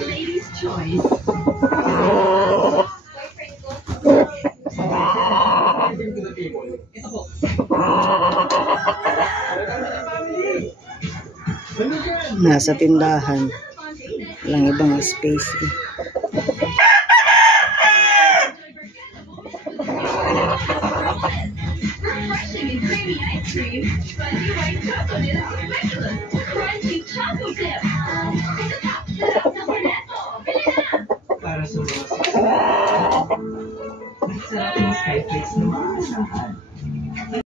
Ladies' choice. Nasa tindahan. Walang ibang space eh. Refreshing and creamy ice cream. Fuzzy white chocolate is ridiculous. Crunchy choco dip. Para sa mga masarap ng skyflakes na maasahan.